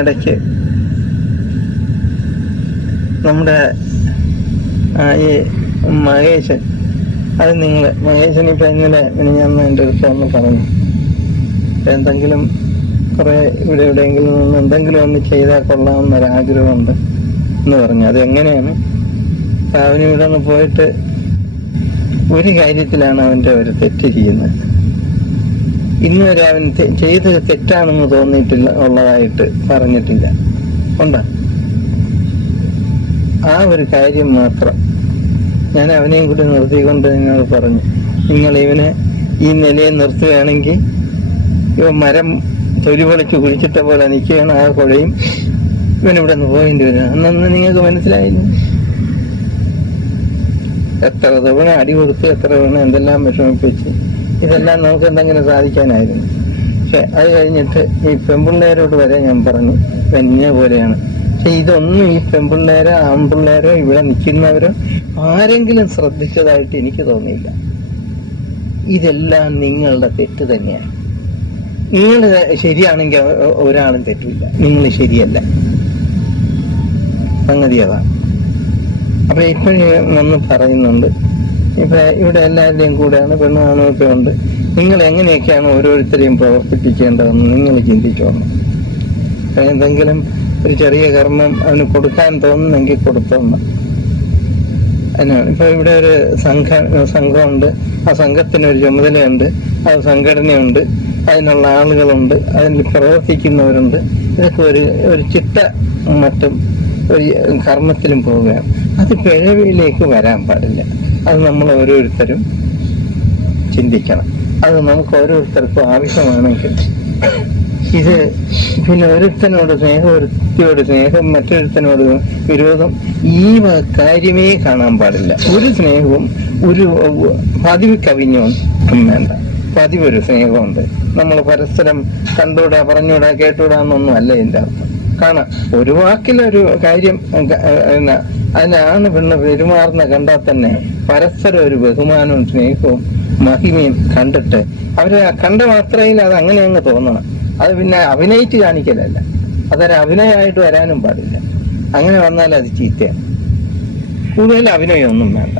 ഇടയ്ക്ക് നമ്മുടെ ഈ മഹേശൻ അത് നിങ്ങൾ മഹേശൻ ഈ ഇന്നലെ മിനിഞ്ഞാന്ന് എന്റെ അടുത്ത് ഒന്ന് പറഞ്ഞു. എന്തെങ്കിലും കുറേ ഇവിടെ എവിടെയെങ്കിലും നിന്ന് എന്തെങ്കിലും ഒന്ന് ചെയ്താൽ കൊള്ളാമെന്നൊരാഗ്രഹമുണ്ട് എന്ന് പറഞ്ഞു. അത് എങ്ങനെയാണ് അവന് ഇവിടെ നിന്ന് പോയിട്ട് ഒരു കാര്യത്തിലാണ് അവന്റെ ഒരു തെറ്റിരിക്കുന്നത്. ഇന്ന് വരെ അവൻ ചെയ്തത് തെറ്റാണെന്ന് തോന്നിയിട്ടില്ല ഉള്ളതായിട്ട് പറഞ്ഞിട്ടില്ല. ഉണ്ടോ? ആ ഒരു കാര്യം മാത്രം ഞാൻ അവനെയും കൂടി നിർത്തിക്കൊണ്ട് നിങ്ങൾ പറഞ്ഞു. നിങ്ങൾ ഇവനെ ഈ നിലയിൽ നിർത്തുകയാണെങ്കിൽ ഇവ മരം തൊലി പൊളിച്ച് കുഴിച്ചിട്ട പോലെ നിൽക്കുകയാണ് ആ കുഴയും ഇവനിവിടെ നിന്ന് പോകേണ്ടി വരും അന്നന്ന് നിങ്ങൾക്ക് മനസ്സിലായില്ല? എത്ര തവണ അടി കൊടുത്ത് എത്ര തവണ എന്തെല്ലാം വിഷമിപ്പിച്ച്. ഇതെല്ലാം നമുക്ക് എന്തെങ്കിലും സാധിക്കാനായിരുന്നു. പക്ഷെ അത് കഴിഞ്ഞിട്ട് ഈ പെൺപിള്ളേരോട് വരെ ഞാൻ പറഞ്ഞു വന്യ പോലെയാണ്. പക്ഷെ ഇതൊന്നും ഈ പെൺപിള്ളേരോ ആൺപിള്ളേരോ ഇവിടെ നിൽക്കുന്നവരോ ആരെങ്കിലും ശ്രദ്ധിച്ചതായിട്ട് എനിക്ക് തോന്നിയില്ല. ഇതെല്ലാം നിങ്ങളുടെ തെറ്റ് തന്നെയാണ്. നിങ്ങൾ ശരിയാണെങ്കിൽ ഒരാളും തെറ്റില്ല. നിങ്ങൾ ശരിയല്ല. സംഗതി അതാണ്. അപ്പൊ ഇപ്പോഴേ ഒന്ന് പറയുന്നുണ്ട് ഇപ്പൊ ഇവിടെ എല്ലാവരുടെയും കൂടെയാണ് പെണ്ണുകാണും ഒക്കെ ഉണ്ട്. നിങ്ങൾ എങ്ങനെയൊക്കെയാണ് ഓരോരുത്തരെയും പ്രവർത്തിപ്പിക്കേണ്ടതെന്ന് നിങ്ങൾ ചിന്തിച്ചോണം. എന്തെങ്കിലും ഒരു ചെറിയ കർമ്മം അവന് കൊടുക്കാൻ തോന്നുന്നെങ്കിൽ കൊടുത്തോണം. അതിനാണ് ഇപ്പൊ ഇവിടെ ഒരു സംഘ സംഘമുണ്ട്. ആ സംഘത്തിന് ഒരു ചുമതലയുണ്ട്. ആ സംഘടനയുണ്ട്. അതിനുള്ള ആളുകളുണ്ട്. അതിൽ പ്രവർത്തിക്കുന്നവരുണ്ട്. ഇതൊക്കെ ഒരു ഒരു ചിട്ട മറ്റും ഒരു കർമ്മത്തിലും പോവുകയാണ്. അത് പിഴവിലേക്ക് വരാൻ പാടില്ല. അത് നമ്മൾ ഓരോരുത്തരും ചിന്തിക്കണം. അത് നമുക്ക് ഓരോരുത്തർക്കും ആവശ്യമാണെങ്കിൽ ഇത് പിന്നെ ഒരുത്തനോട് സ്നേഹം ഒരുത്തിയോട് സ്നേഹം മറ്റൊരുത്തനോട് വിരോധം ഈ കാര്യമേ കാണാൻ പാടില്ല. ഒരു സ്നേഹവും ഒരു പതിവ് കവിഞ്ഞൊന്നും വേണ്ട. പതിവ് ഒരു സ്നേഹമുണ്ട്. നമ്മൾ പരസ്പരം കണ്ടൂടാ പറഞ്ഞൂടാ കേട്ടൂടാ അല്ല എന്റെ അർത്ഥം. കാണാം. ഒരു വാക്കിലൊരു കാര്യം എന്നാ, അതിനാണ് പെണ്ണ് പെരുമാറുന്ന കണ്ടാൽ തന്നെ പരസ്പരം ഒരു ബഹുമാനവും സ്നേഹവും മഹിമയും കണ്ടിട്ട് അവർ കണ്ട മാത്രയിൽ അത് അങ്ങനെ അങ്ങ് തോന്നണം. അത് പിന്നെ അഭിനയിച്ച് കാണിക്കലല്ല. അതൊരു അഭിനയമായിട്ട് വരാനും പാടില്ല. അങ്ങനെ വന്നാൽ അത് ചീത്തയാണ്. കൂടുതൽ അഭിനയമൊന്നും വേണ്ട.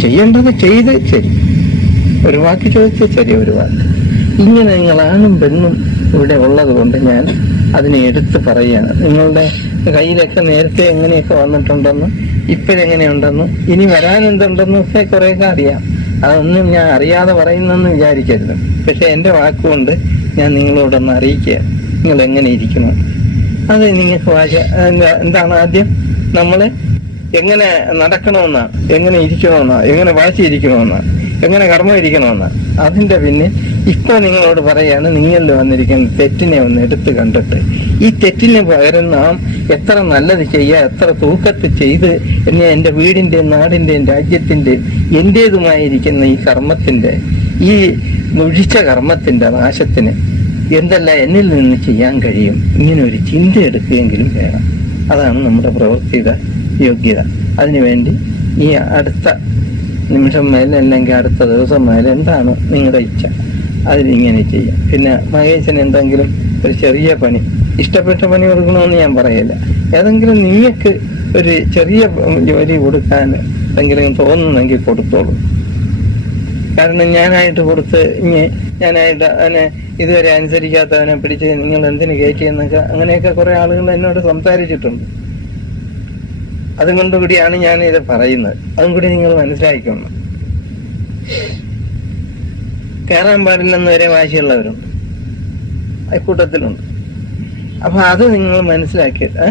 ചെയ്യേണ്ടത് ചെയ്ത് ശരി. ഒരു വാക്ക് ചോദിച്ചാൽ ശരി ഒരു വാക്ക്. ഇങ്ങനെ നിങ്ങൾ ആണും പെണ്ണും ഇവിടെ ഉള്ളത് കൊണ്ട് ഞാൻ അതിനെ എടുത്ത് പറയുകയാണ്. നിങ്ങളുടെ കയ്യിലൊക്കെ നേരത്തെ എങ്ങനെയൊക്കെ വന്നിട്ടുണ്ടെന്ന് ഇപ്പോഴെങ്ങനെയുണ്ടെന്ന് ഇനി വരാനെന്തുണ്ടെന്നും ഒക്കെ കുറേയൊക്കെ അറിയാം. അതൊന്നും ഞാൻ അറിയാതെ പറയുന്നെന്ന് വിചാരിക്കരുത്. പക്ഷെ എന്റെ വാക്കുകൊണ്ട് ഞാൻ നിങ്ങളോടൊന്ന് അറിയിക്കുക. നിങ്ങൾ എങ്ങനെ ഇരിക്കുന്നു? അത് നിങ്ങൾക്ക് വാച എന്താണ് ആദ്യം? നമ്മൾ എങ്ങനെ നടക്കണമെന്നാ? എങ്ങനെ ഇരിക്കണമെന്നാ? എങ്ങനെ വാശിയിരിക്കണമെന്നാണ് എങ്ങനെ കർമ്മമായിരിക്കണമെന്ന് അതിന്റെ പിന്നെ ഇപ്പൊ നിങ്ങളോട് പറയാണ് നിങ്ങളിൽ വന്നിരിക്കുന്ന തെറ്റിനെ ഒന്ന് എടുത്തു കണ്ടിട്ട്. ഈ തെറ്റിന് പകരം നാം എത്ര നല്ലത് ചെയ്യുക എത്ര തൂക്കത്ത് ചെയ്ത് എന്നെ എന്റെ വീടിന്റെയും നാടിന്റെയും രാജ്യത്തിന്റെയും എന്റേതുമായിരിക്കുന്ന ഈ കർമ്മത്തിന്റെ ഈ മുഴിച്ച കർമ്മത്തിന്റെ നാശത്തിന് എന്തെല്ലാം എന്നിൽ നിന്ന് ചെയ്യാൻ കഴിയും? ഇങ്ങനെ ഒരു ചിന്ത എടുക്കുകയെങ്കിലും വേണം. അതാണ് നമ്മുടെ പ്രവൃത്തിയുടെ യോഗ്യത. അതിനുവേണ്ടി ഈ അടുത്ത നിമിഷം മേലെ അല്ലെങ്കിൽ അടുത്ത ദിവസം മേലെ എന്താണ് നിങ്ങളുടെ ഇച്ഛ? അതിനിങ്ങനെ ചെയ്യാം. പിന്നെ മഹേശന് എന്തെങ്കിലും ഒരു ചെറിയ പണി ഇഷ്ടപ്പെട്ട പണി കൊടുക്കണമെന്ന് ഞാൻ പറയില്ല. ഏതെങ്കിലും നിങ്ങൾക്ക് ഒരു ചെറിയ ജോലി കൊടുക്കാൻ എന്തെങ്കിലും തോന്നുന്നെങ്കിൽ കൊടുത്തോളൂ. കാരണം ഞാനായിട്ട് കൊടുത്ത് ഇനി ഞാനായിട്ട് അവനെ ഇതുവരെ അനുസരിക്കാത്തവനെ പിടിച്ച് നിങ്ങൾ എന്തിനു കയറ്റിയെന്നൊക്കെ അങ്ങനെയൊക്കെ കുറെ ആളുകൾ എന്നോട് സംസാരിച്ചിട്ടുണ്ട്. അതുകൊണ്ട് കൂടിയാണ് ഞാൻ ഇത് പറയുന്നത്. അതും കൂടി നിങ്ങൾ മനസ്സിലാക്കിക്കണം കയറാൻ പാടില്ലെന്ന് വരെ വാശിയുള്ളവരും അക്കൂട്ടത്തിലുണ്ട്. അപ്പൊ അത് നിങ്ങൾ മനസ്സിലാക്കിയത്?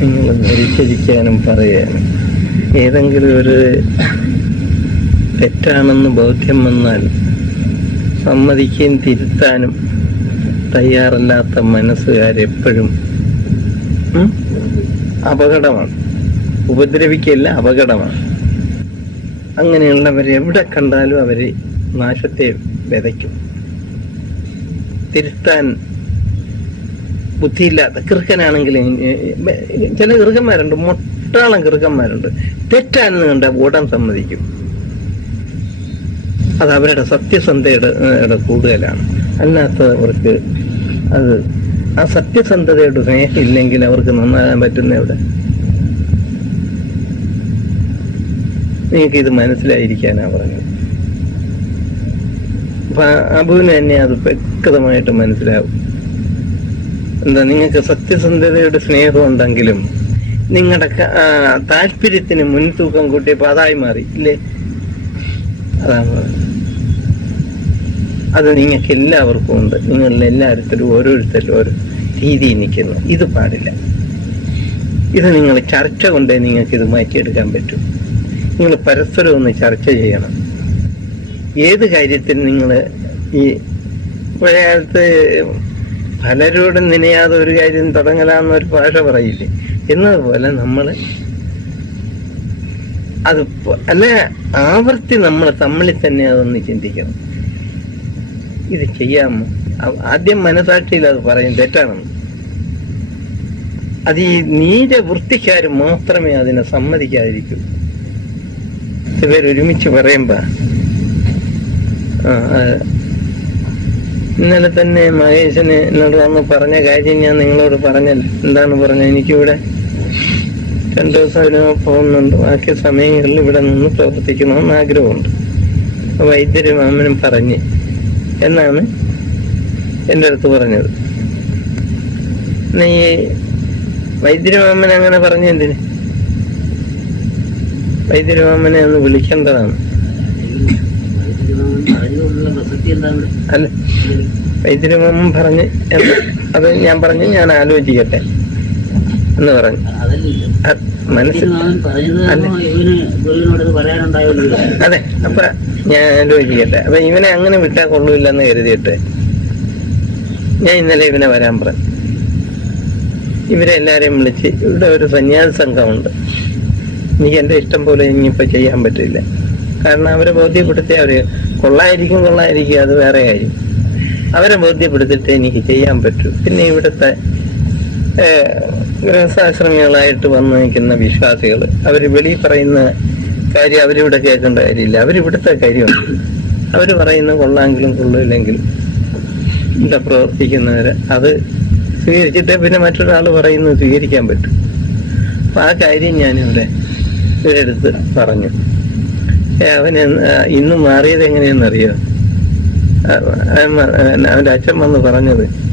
നിങ്ങൾ ധരിച്ചിരിക്കാനും പറയാനും ഏതെങ്കിലും ഒരു തെറ്റാണെന്ന് ബോധ്യം വന്നാൽ സമ്മതിക്കുകയും തിരുത്താനും തയ്യാറല്ലാത്ത മനസ്സുകാരെപ്പോഴും അപകടമാണ്. ഉപദ്രവിക്കല്ല അപകടമാണ്. അങ്ങനെയുള്ളവരെ എവിടെ കണ്ടാലും അവർ നാശത്തെ വിതയ്ക്കും. തിരുത്താൻ ബുദ്ധിയില്ലാത്ത കൃഹനാണെങ്കിൽ ചില കൃഹന്മാരുണ്ട് മുട്ടാളം കൃഹന്മാരുണ്ട് തെറ്റാണെന്ന് കണ്ട ഉടൻ സമ്മതിക്കും. അത് അവരുടെ സത്യസന്ധയുടെ കൂടുതലാണ്. അല്ലാത്തവർക്ക് അത് ആ സത്യസന്ധതയുടെ സ്നേഹം ഇല്ലെങ്കിൽ അവർക്ക് നന്നാകാൻ പറ്റുന്ന എവിടെ? നിങ്ങൾക്ക് ഇത് മനസ്സിലായിരിക്കാനാ പറഞ്ഞത്. അപ്പൊ അബുവിന് തന്നെ അത് വ്യക്തമായിട്ട് മനസ്സിലാവും. എന്താ നിങ്ങൾക്ക് സത്യസന്ധതയുടെ സ്നേഹം ഉണ്ടെങ്കിലും നിങ്ങളുടെ താല്പര്യത്തിന് മുൻതൂക്കം കൂട്ടിയപ്പോ അതായി മാറി ഇല്ലേ? അതാണ്. അത് നിങ്ങൾക്ക് എല്ലാവർക്കും ഉണ്ട്. നിങ്ങളിൽ എല്ലാവരുത്തരും ഓരോരുത്തരും ഓരോ രീതിയിൽ നിൽക്കുന്നു. ഇത് പാടില്ല. ഇത് നിങ്ങൾ ചർച്ച കൊണ്ടേ നിങ്ങൾക്ക് ഇത് മാറ്റിയെടുക്കാൻ പറ്റും. നിങ്ങൾ പരസ്പരം ഒന്ന് ചർച്ച ചെയ്യണം. ഏത് കാര്യത്തിൽ നിങ്ങൾ ഈ പഴയ കാലത്ത് പലരോടും നിനയാതെ ഒരു കാര്യം തുടങ്ങലാന്നൊരു ഭാഷ പറയില്ലേ? എന്നതുപോലെ നമ്മൾ അത് അല്ല ആവർത്തി നമ്മൾ തമ്മിൽ തന്നെ അതൊന്ന് ചിന്തിക്കണം. ഇത് ചെയ്യാം. ആദ്യം മനസാക്ഷിയിൽ അത് പറയും തെറ്റാണെന്ന് അത് ഈ നീച വൃത്തിക്കാർ മാത്രമേ അതിനെ സമ്മതിക്കാതിരിക്കൂ. ഇവർ ഒരുമിച്ച് പറയുമ്പോ ഇന്നലെ തന്നെ മഹേശന് എന്നോട് വന്ന് പറഞ്ഞ കാര്യം ഞാൻ നിങ്ങളോട് പറഞ്ഞല്ലോ. എന്താണ് പറഞ്ഞത്? എനിക്കിവിടെ രണ്ടു ദിവസം അതിന് പോകുന്നുണ്ട്. ബാക്കി സമയങ്ങളിൽ ഇവിടെ നിന്ന് പ്രവർത്തിക്കണമെന്ന് ആഗ്രഹമുണ്ട്. വൈദ്യര് മാമനും പറഞ്ഞ് എന്നാണ് എന്റെ അടുത്ത് പറഞ്ഞത്. നീ വൈദ്യരമാമൻ അങ്ങനെ പറഞ്ഞു എന്തിന്? വൈദ്യരമാമനെ ഒന്ന് വിളിക്കേണ്ടതാണ്. അല്ല വൈദ്യരമാമൻ പറഞ്ഞ് അത് ഞാൻ പറഞ്ഞു ഞാൻ ആലോചിക്കട്ടെ. എന്ന് പറഞ്ഞു. മനസ്സിൽ അതെ അപ്പൊ ഞാൻ ആലോചിക്കട്ടെ. അപ്പൊ ഇവനെ അങ്ങനെ വിട്ടാൽ കൊള്ളൂല്ലെന്ന് കരുതിയിട്ട് ഞാൻ ഇന്നലെ ഇവനെ വരാൻ പറഞ്ഞു. ഇവരെ എല്ലാരെയും വിളിച്ച് ഇവിടെ ഒരു സന്യാസി സംഘമുണ്ട്. എനിക്ക് എന്റെ ഇഷ്ടം പോലെ ഇനിയിപ്പോ ചെയ്യാൻ പറ്റില്ല. കാരണം അവരെ ബോധ്യപ്പെടുത്തി അവർ കൊള്ളായിരിക്കും കൊള്ളായിരിക്കും അത് വേറെ കാര്യം. അവരെ ബോധ്യപ്പെടുത്തിട്ട് എനിക്ക് ചെയ്യാൻ പറ്റൂ. പിന്നെ ഇവിടുത്തെ ഗൃഹസ്ഥാശ്രമികളായിട്ട് വന്നു നിൽക്കുന്ന വിശ്വാസികൾ അവർ വെളിയിൽ പറയുന്ന കാര്യം അവരിവിടെ കേൾക്കേണ്ട കാര്യമില്ല. അവരിവിടുത്തെ കാര്യമുണ്ട്. അവർ പറയുന്ന കൊള്ളാമെങ്കിലും കൊള്ളില്ലെങ്കിലും ഇവിടെ പ്രവർത്തിക്കുന്നവർ അത് സ്വീകരിച്ചിട്ടേ പിന്നെ മറ്റൊരാൾ പറയുന്നത് സ്വീകരിക്കാൻ പറ്റും. അപ്പൊ ആ കാര്യം ഞാനിവിടെ ഇവരെടുത്ത് പറഞ്ഞു. അവൻ ഇന്നും മാറിയത് അവന്റെ അവൻ മ- അച്ഛൻ വന്ന് പറഞ്ഞത്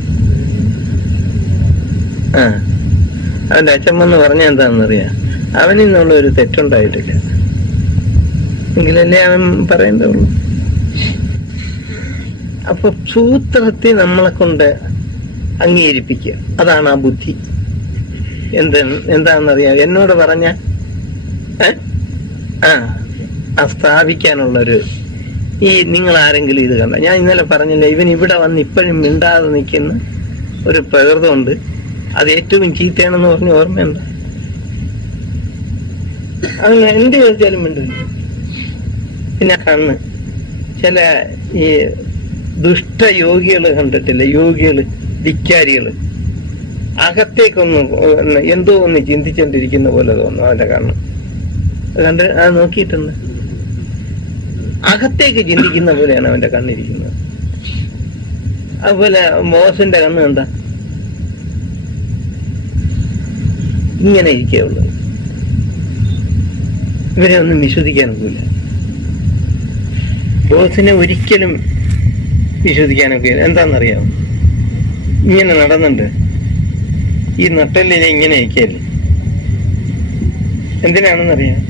അവന്റെ അച്ഛൻ വന്ന് പറഞ്ഞ എന്താണെന്നറിയാ? അവനിൽ നിന്നുള്ള ഒരു തെറ്റുണ്ടായിട്ടില്ല. എങ്കിലല്ലേ അവൻ പറയേണ്ടതുള്ളൂ. അപ്പൊ സൂത്രത്തെ നമ്മളെ കൊണ്ട് അംഗീകരിപ്പിക്കുക. അതാണ് ആ ബുദ്ധി. എന്ത് എന്താണെന്നറിയാം? എന്നോട് പറഞ്ഞ? ആ ആ സ്ഥാപിക്കാനുള്ളൊരു ഈ നിങ്ങൾ ആരെങ്കിലും ഇത് കണ്ട. ഞാൻ ഇന്നലെ പറഞ്ഞില്ല ഇവൻ ഇവിടെ വന്ന് ഇപ്പോഴും മിണ്ടാതെ നിൽക്കുന്ന ഒരു പ്രകൃതമുണ്ട്. അത് ഏറ്റവും ചീത്തയാണെന്ന് പറഞ്ഞ ഓർമ്മയുണ്ട് അങ്ങനെ എന്ത് ചോദിച്ചാലും മിണ്ടില്ല പിന്നെ കണ്ണ്. ചില ഈ ദുഷ്ടയോഗികൾ കണ്ടിട്ടില്ല? യോഗികൾ ധിക്കാരികൾ. അകത്തേക്കൊന്ന് എന്തോ ഒന്ന് ചിന്തിച്ചോണ്ടിരിക്കുന്ന പോലെ തോന്നും അവന്റെ കണ്ണ്. കണ്ട് അത് നോക്കിയിട്ടുണ്ട്. അകത്തേക്ക് ചിന്തിക്കുന്ന പോലെയാണ് അവന്റെ കണ്ണിരിക്കുന്നത്. അതുപോലെ മോസിന്റെ കണ്ണ് കണ്ട? ഇങ്ങനെ ഇരിക്കുള്ളൂ ഇവരെ ഒന്നും വിശ്വസിക്കാൻ ഒക്കില്ല ബോസിനെ ഒരിക്കലും വിശ്വസിക്കാനൊക്കെ എന്താണെന്നറിയാമോ? ഇങ്ങനെ നടന്നുണ്ട്. ഈ നട്ടലിനെ ഇങ്ങനെ ഇരിക്കല്ലേ എന്തിനാണെന്നറിയാം?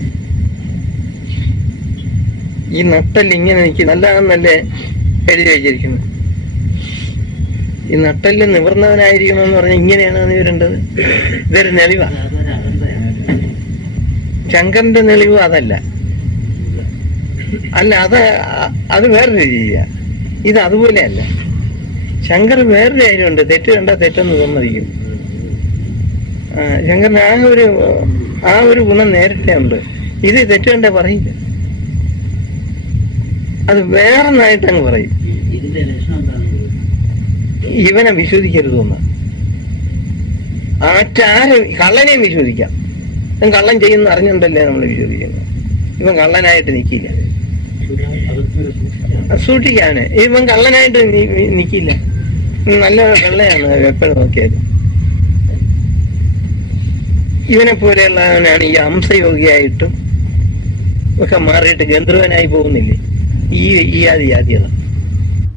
ഈ നട്ടെല്ലിങ്ങനെ ഇങ്ങനെ നല്ലതാണെന്നല്ലേ എഴുതി വെച്ചിരിക്കുന്നത്? ഈ നട്ടൽ നിവർന്നവനായിരിക്കണമെന്ന് പറഞ്ഞാൽ ഇങ്ങനെയാണ് നീ വരേണ്ടത്? ഇതൊരു നെളിവാണ് ശങ്കറിന്റെ നെളിവ് അതല്ല. അല്ല അത് അത് വേറൊരു രീതിയാ. ഇത് അതുപോലെ അല്ല. ശങ്കർ വേറൊരു കാര്യമുണ്ട്. തെറ്റ് കണ്ടാ തെറ്റെന്ന് സമ്മതിക്കും ശങ്കറിന് ആ ഒരു ആ ഒരു ഗുണം നേരത്തെ ഉണ്ട്. ഇത് തെറ്റ് കണ്ട പറയില്ല. അത് വേറൊന്നായിട്ട് അങ്ങ് പറയും. ഇതിന്റെ ലക്ഷണം എന്താണ് ഇവനെ വിശ്വസിക്കരുത് എന്ന് ആറ്റാരെ കള്ളനെ വിശ്വസിക്കാം. ഇവൻ കള്ളൻ ചെയ്യുന്ന അറിഞ്ഞുണ്ടല്ലേ നമ്മൾ വിശ്വസിക്കുന്നത്? ഇവൻ കള്ളനായിട്ട് നിൽക്കില്ല സൂക്ഷിക്കാന്. ഇവൻ കള്ളനായിട്ട് നിൽക്കില്ല നല്ല വെള്ളയാണ് എപ്പോഴും നോക്കിയാലും. ഇവനെ പോലെയുള്ളവനാണ് ഈ അംസയോഗിയായിട്ടും ഒക്കെ മാറിയിട്ട് ഗന്ധർവനായി പോകുന്നില്ലേ? ഈ ഈ ആദ്യ ആദ്യത.